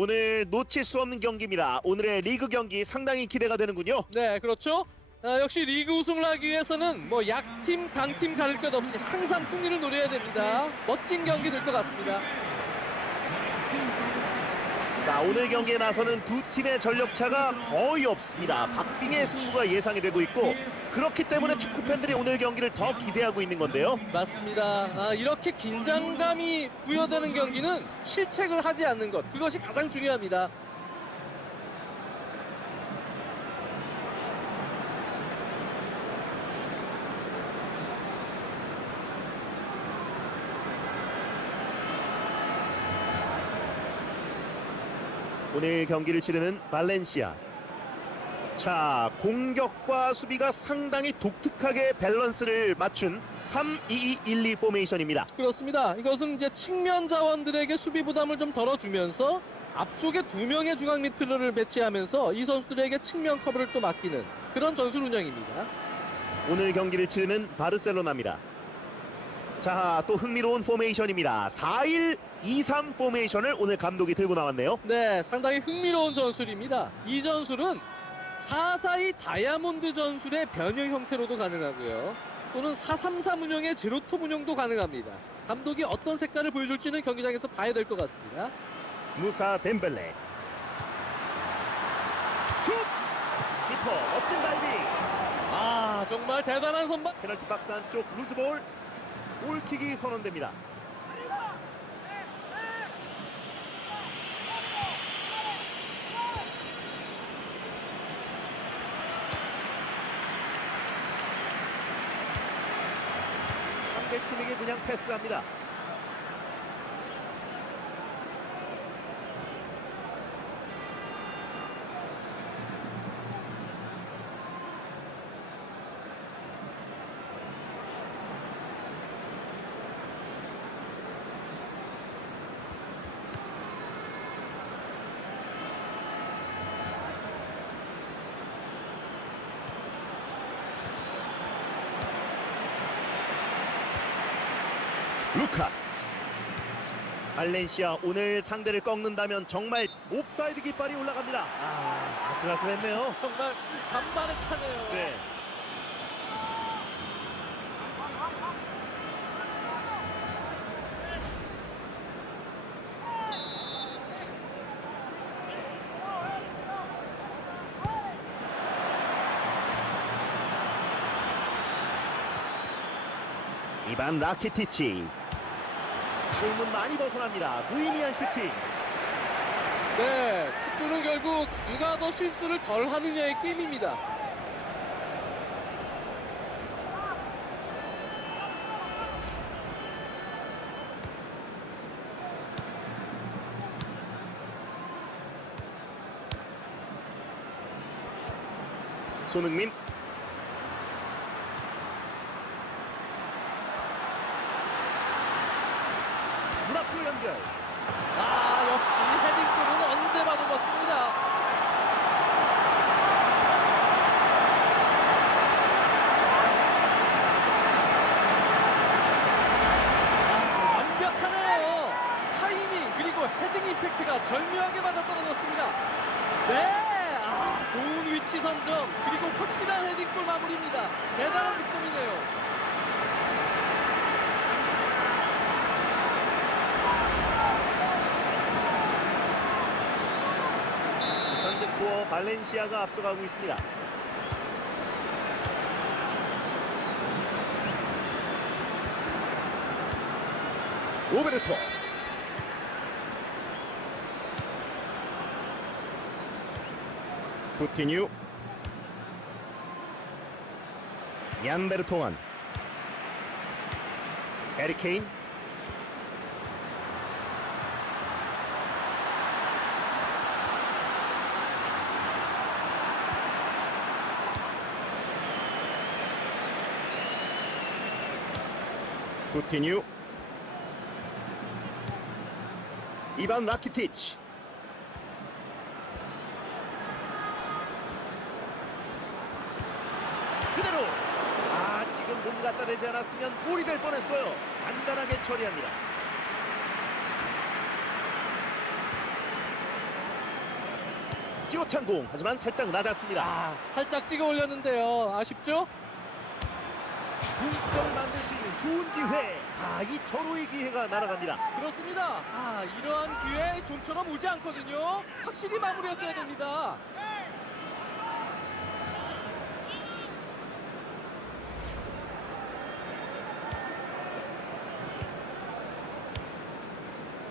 오늘 놓칠 수 없는 경기입니다. 오늘의 리그 경기 상당히 기대가 되는군요. 네, 그렇죠. 아, 역시 리그 우승을 하기 위해서는 뭐 약팀, 강팀 가릴 것 없이 항상 승리를 노려야 됩니다. 멋진 경기 될 것 같습니다. 자 오늘 경기에 나서는 두 팀의 전력 차가 거의 없습니다. 박빙의 승부가 예상이 되고 있고 그렇기 때문에 축구 팬들이 오늘 경기를 더 기대하고 있는 건데요. 맞습니다. 아, 이렇게 긴장감이 부여되는 경기는 실책을 하지 않는 것 그것이 가장 중요합니다. 오늘 경기를 치르는 발렌시아. 자 공격과 수비가 상당히 독특하게 밸런스를 맞춘 3-2-1-2 포메이션입니다. 그렇습니다. 이것은 이제 측면 자원들에게 수비 부담을 좀 덜어주면서 앞쪽에 두 명의 중앙 미드필더를 배치하면서 이 선수들에게 측면 커버를 또 맡기는 그런 전술 운영입니다. 오늘 경기를 치르는 바르셀로나입니다. 자, 또 흥미로운 포메이션입니다. 4-1-2-3 포메이션을 오늘 감독이 들고 나왔네요. 네, 상당히 흥미로운 전술입니다. 이 전술은 442 다이아몬드 전술의 변형 형태로도 가능하고요. 또는 433 운영의 제로톱 운영도 가능합니다. 감독이 어떤 색깔을 보여줄지는 경기장에서 봐야 될 것 같습니다. 무사 덴벨레. 슛! 키퍼 멋진 다이빙. 아, 정말 대단한 선발. 페널티 박스 안쪽 루즈볼. 골킥이 선언됩니다. 상대팀에게 그냥 패스합니다. 루카스 발렌시아 오늘 상대를 꺾는다면 정말 옵사이드 깃발이 올라갑니다 아 아슬아슬했네요 정말 간만에 차네요. 네. 이반 라키티치 골문 많이 벗어납니다. 무의미한 슈팅. 네, 축구는 결국 누가 더 실수를 덜 하느냐의 게임입니다. 손흥민 문 앞으로 연결 아, 역시 헤딩골은 언제 봐도 멋집니다. 아, 완벽하네요. 타이밍 그리고 헤딩 임팩트가 절묘하게 맞아떨어졌습니다. 네, 아, 좋은 위치 선정 그리고 확실한 헤딩골 마무리입니다. 대단한 득점이네요. 스코어 발렌시아가 앞서가고 있습니다. 오베르토. 쿠티뉴 얀베르통안 에리케인 쿠티뉴 이반 라키티치 그대로 아 지금 몸 갖다 대지 않았으면 골이 될 뻔했어요 간단하게 처리합니다 뛰어찬 공 하지만 살짝 낮았습니다. 아, 살짝 찍어 올렸는데요. 아쉽죠? 동점을 만들 수 있는 좋은 기회. 아, 이 절호의 기회가 날아갑니다. 그렇습니다. 아, 이러한 기회 좀처럼 오지 않거든요. 확실히 마무리했어야 됩니다.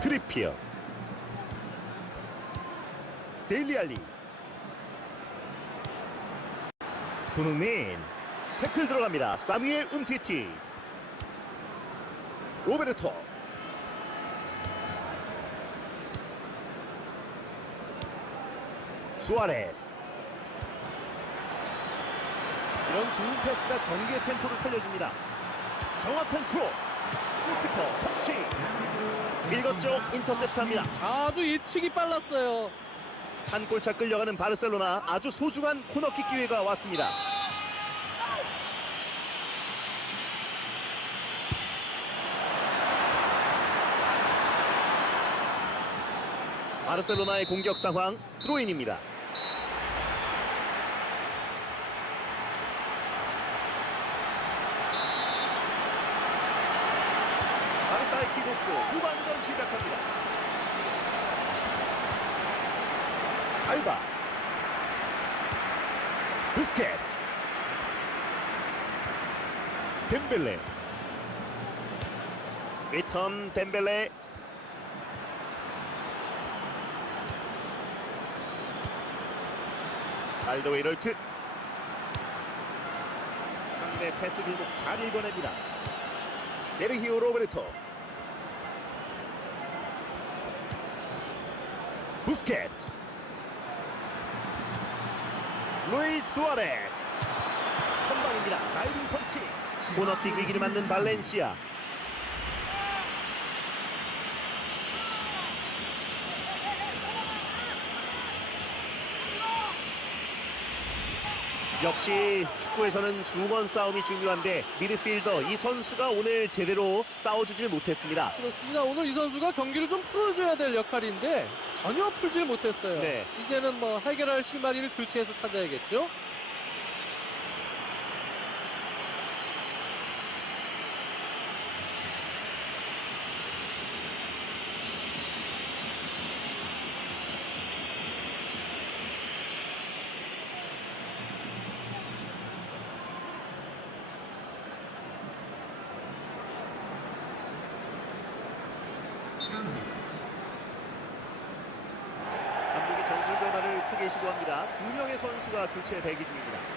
트리피어. 데일리 알리. 손흥민. 태클 들어갑니다. 사무엘 움티티. 로베르토. 수아레스. 이런 좋은 패스가 경기의 템포를 살려줍니다. 정확한 크로스. 골키퍼 터치. 밀었죠. 인터셉트합니다. 아주 예측이 빨랐어요. 한 골차 끌려가는 바르셀로나 아주 소중한 코너킥 기회가 왔습니다. 바르셀로나의 공격 상황 스로인입니다. 바르사의 킥오프 후반전 시작합니다. 알바 부스켓 덴벨레 리턴 덴벨레 알도웨이 럴트. 상대 패스 굴곡 잘 읽어냅니다. 세르히오 로베르토. 부스켓. 루이스 수아레스. 선방입니다. 다이빙 펀치. 코너킥 위기를 맞는 발렌시아 역시 축구에서는 중원 싸움이 중요한데 미드필더 이 선수가 오늘 제대로 싸워주질 못했습니다 그렇습니다. 오늘 이 선수가 경기를 좀 풀어줘야 될 역할인데 전혀 풀질 못했어요. 네. 이제는 뭐 해결할 실마리를 교체해서 찾아야겠죠. 감독이 전술 변화를 크게 시도합니다. 두 명의 선수가 교체 대기 중입니다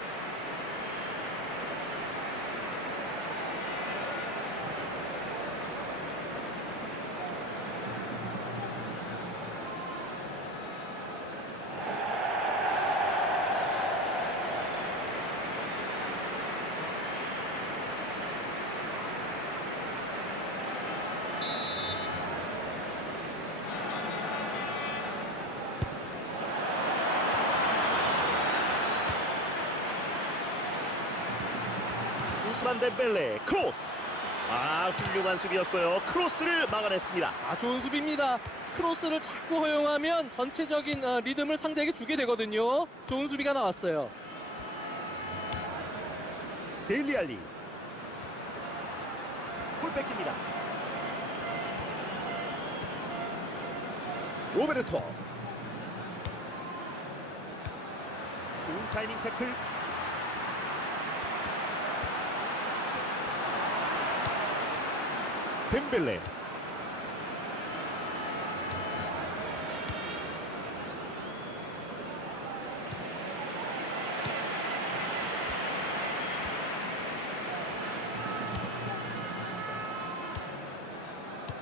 우스만 덴벨레 크로스. 아 훌륭한 수비였어요. 크로스를 막아냈습니다. 아 좋은 수비입니다. 크로스를 자꾸 허용하면 전체적인 어, 리듬을 상대에게 주게 되거든요. 좋은 수비가 나왔어요. 데일리 알리. 볼 뺏깁니다. 로베르토. 좋은 타이밍 태클 덴벨레.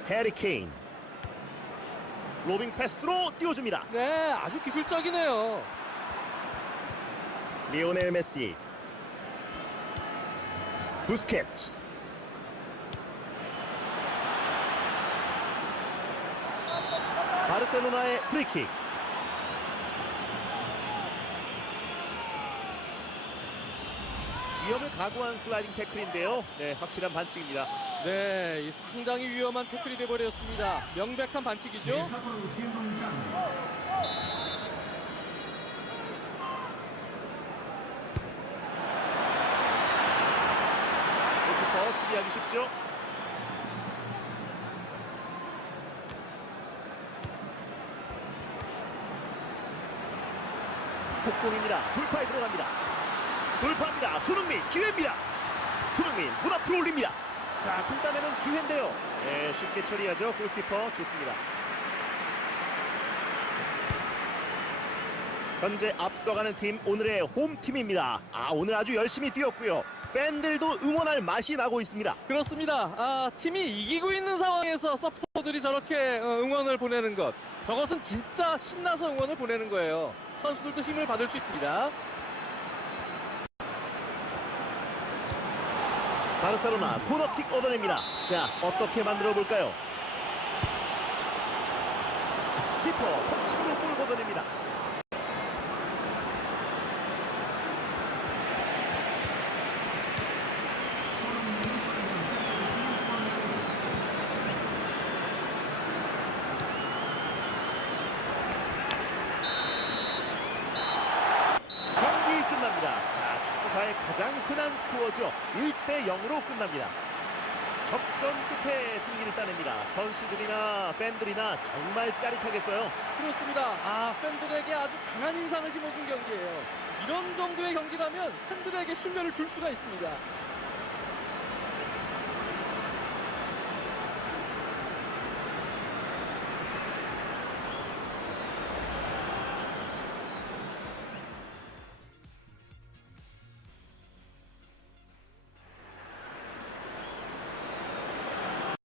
해리 케인. 로빙 패스로 띄워줍니다. 네, 아주 기술적이네요. 리오넬 메시. 부스켓 바르셀로나의 프리킥. 위험을 각오한 슬라이딩 태클인데요. 네, 확실한 반칙입니다. 네, 상당히 위험한 태클이 되어버렸습니다. 명백한 반칙이죠. 골키퍼 수비하기 쉽죠. 속공입니다. 돌파에 들어갑니다. 돌파합니다. 손흥민 기회입니다. 손흥민 문 앞으로 올립니다. 자, 굴다내는 기회인데요. 네, 쉽게 처리하죠. 골키퍼 좋습니다. 현재 앞서가는 팀 오늘의 홈팀입니다. 아, 오늘 아주 열심히 뛰었고요. 팬들도 응원할 맛이 나고 있습니다. 그렇습니다. 아, 팀이 이기고 있는 상황에서 서포터들이 저렇게 어, 응원을 보내는 것. 저것은 진짜 신나서 응원을 보내는 거예요. 선수들도 힘을 받을 수 있습니다. 바르셀로나 코너킥 얻어냅니다. 자, 어떻게 만들어 볼까요? 키퍼 펀칭으로 골 걷어냅니다. 경기 끝납니다. 자, 축구사의 가장 흔한 스코어죠. 1대 0으로 끝납니다. 접전 끝에 승리를 따냅니다. 선수들이나 팬들이나 정말 짜릿하겠어요. 그렇습니다. 아, 팬들에게 아주 강한 인상을 심어준 경기예요. 이런 정도의 경기라면 팬들에게 신뢰를 줄 수가 있습니다.